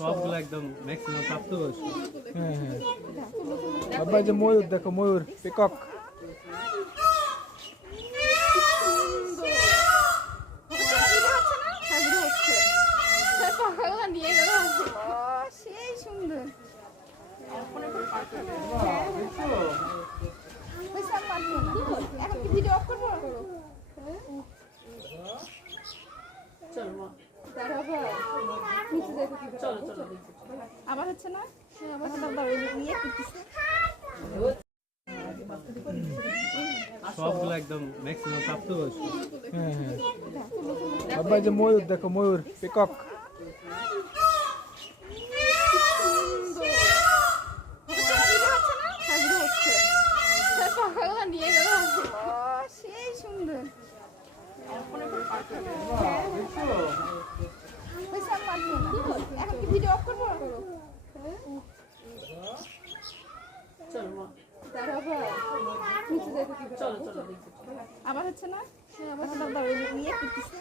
সবগুলো একদম ম্যাক্সিমাম প্রাপ্তবয়স্ক। হ্যাঁ হ্যাঁ আব্বা যে ময়ূর দেখো, ময়ূর পিকক। সেই সুন্দর। এখন কি ভিডিও অফ করবো? আবার হচ্ছে না, ইয়ে করতেছে। সবগুলো একদম ম্যাক্সিমাম প্রাপ্তবয়স্ক। হ্যাঁ হ্যাঁ আব্বা যে ময়ূর দেখো, ময়ূর পিকক। সেই সুন্দর। এখন কি ভিডিও অফ করবো? আবার হচ্ছে না, ইয়ে করতেছে।